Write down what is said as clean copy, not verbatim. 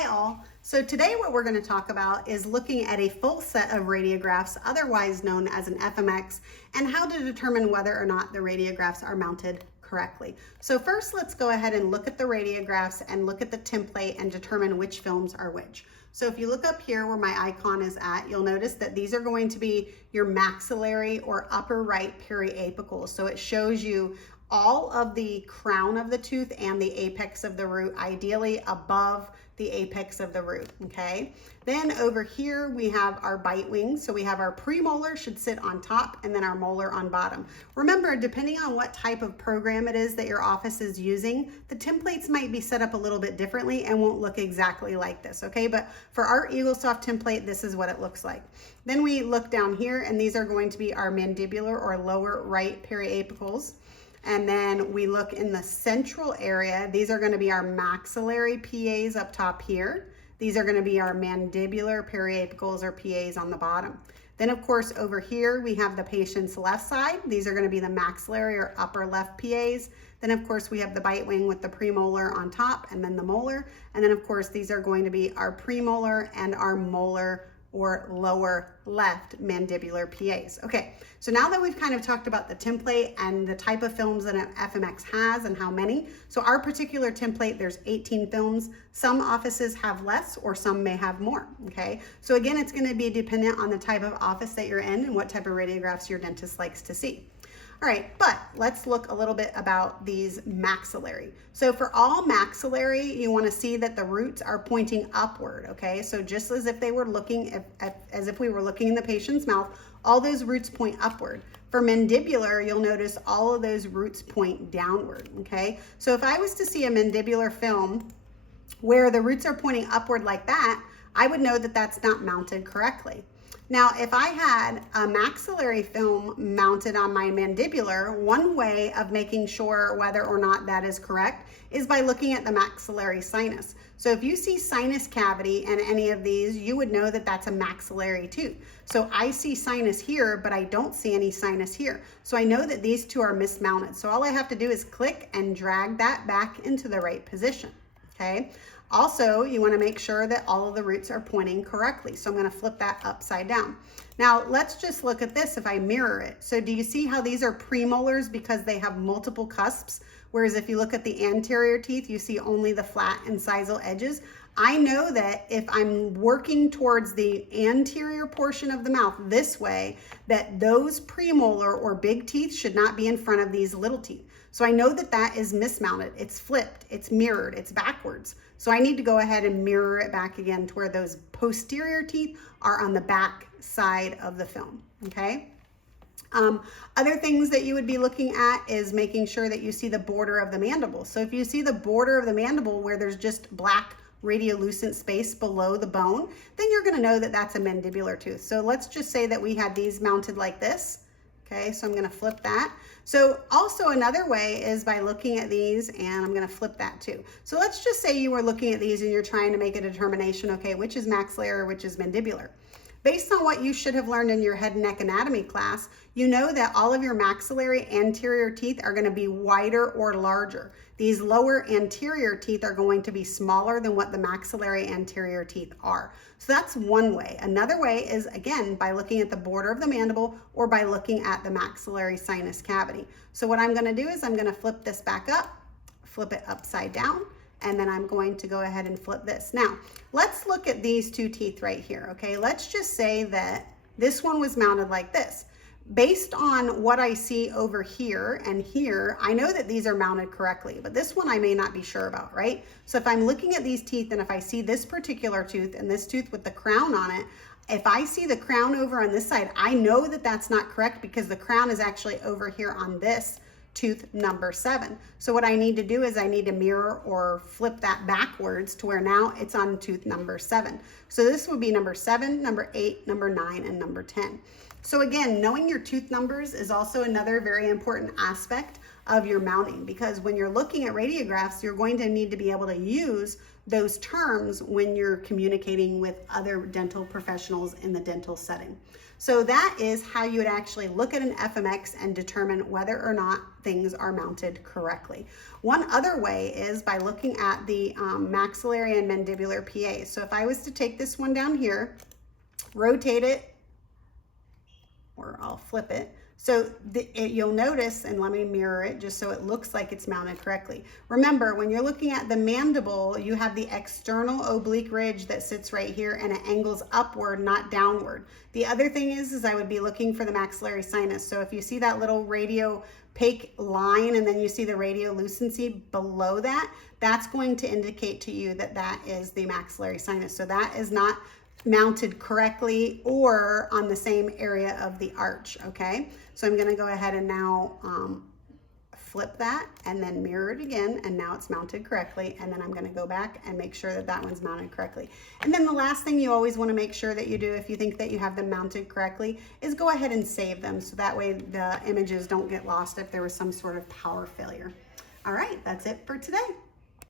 Hi all. So today what we're going to talk about is looking at a full set of radiographs, otherwise known as an FMX, and how to determine whether or not the radiographs are mounted correctly. So first let's go ahead and look at the radiographs and look at the template and determine which films are which. So if you look up here where my icon is at, you'll notice that these are going to be your maxillary or upper right periapicals. So it shows you all of the crown of the tooth and the apex of the root, ideally above the apex of the root, okay? Then over here we have our bite wings. So we have our premolar should sit on top and then our molar on bottom. Remember, depending on what type of program it is that your office is using, the templates might be set up a little bit differently and won't look exactly like this, okay? But for our EagleSoft template, this is what it looks like. Then we look down here and these are going to be our mandibular or lower right periapicals. And then we look in the central area. These are going to be our maxillary PAs up top here. These are going to be our mandibular periapicals or PAs on the bottom. Then of course over here we have the patient's left side. These are going to be the maxillary or upper left PAs. Then of course we have the bite wing with the premolar on top and then the molar. And then of course these are going to be our premolar and our molar or lower left mandibular PAs. Okay, so now that we've kind of talked about the template and the type of films that an FMX has and how many, so our particular template, there's 18 films. Some offices have less or some may have more, okay? So again, it's gonna be dependent on the type of office that you're in and what type of radiographs your dentist likes to see. All right, but let's look a little bit about these maxillary. So for all maxillary, you want to see that the roots are pointing upward, okay? So just as if they were looking, as if we were looking in the patient's mouth, all those roots point upward. For mandibular, you'll notice all of those roots point downward, okay? So if I was to see a mandibular film where the roots are pointing upward like that, I would know that that's not mounted correctly. Now, if I had a maxillary film mounted on my mandibular, one way of making sure whether or not that is correct is by looking at the maxillary sinus. So if you see sinus cavity in any of these, you would know that that's a maxillary tooth. So I see sinus here, but I don't see any sinus here. So I know that these two are mismounted. So all I have to do is click and drag that back into the right position, okay? Also, you want to make sure that all of the roots are pointing correctly. So I'm going to flip that upside down. Now, let's just look at this if I mirror it. So do you see how these are premolars because they have multiple cusps? Whereas if you look at the anterior teeth, you see only the flat incisal edges. I know that if I'm working towards the anterior portion of the mouth this way, that those premolar or big teeth should not be in front of these little teeth. So I know that that is mismounted, it's flipped, it's mirrored, it's backwards. So I need to go ahead and mirror it back again to where those posterior teeth are on the back side of the film, okay? Other things that you would be looking at is making sure that you see the border of the mandible. So if you see the border of the mandible where there's just black radiolucent space below the bone, then you're gonna know that that's a mandibular tooth. So let's just say that we had these mounted like this. Okay, so I'm gonna flip that. So also another way is by looking at these, and I'm gonna flip that too. So let's just say you were looking at these and you're trying to make a determination, okay, which is maxillary, which is mandibular. Based on what you should have learned in your head and neck anatomy class, you know that all of your maxillary anterior teeth are going to be wider or larger. These lower anterior teeth are going to be smaller than what the maxillary anterior teeth are. So that's one way. Another way is, again, by looking at the border of the mandible or by looking at the maxillary sinus cavity. So what I'm going to do is I'm going to flip this back up, flip it upside down, and then I'm going to go ahead and flip this. Now, let's look at these two teeth right here, okay? Let's just say that this one was mounted like this. Based on what I see over here and here, I know that these are mounted correctly, but this one I may not be sure about, right? So if I'm looking at these teeth and if I see this particular tooth and this tooth with the crown on it, if I see the crown over on this side, I know that that's not correct because the crown is actually over here on this tooth number 7. So what I need to do is I need to mirror or flip that backwards to where now it's on tooth number 7. So this would be number 7, number 8, number 9, and number 10. So again, knowing your tooth numbers is also another very important aspect of your mounting, because when you're looking at radiographs, you're going to need to be able to use those terms when you're communicating with other dental professionals in the dental setting. So that is how you would actually look at an FMX and determine whether or not things are mounted correctly. One other way is by looking at the maxillary and mandibular PA. So if I was to take this one down here, rotate it, or I'll flip it, so you'll notice, and let me mirror it just so it looks like it's mounted correctly. Remember, when you're looking at the mandible, you have the external oblique ridge that sits right here and it angles upward, not downward. The other thing is I would be looking for the maxillary sinus. So if you see that little radiopaque line and then you see the radiolucency below that, that's going to indicate to you that that is the maxillary sinus. So that is not mounted correctly or on the same area of the arch, okay? So I'm gonna go ahead and now flip that and then mirror it again, and now it's mounted correctly, and then I'm gonna go back and make sure that that one's mounted correctly. And then the last thing you always wanna make sure that you do if you think that you have them mounted correctly is go ahead and save them, so that way the images don't get lost if there was some sort of power failure. All right, that's it for today.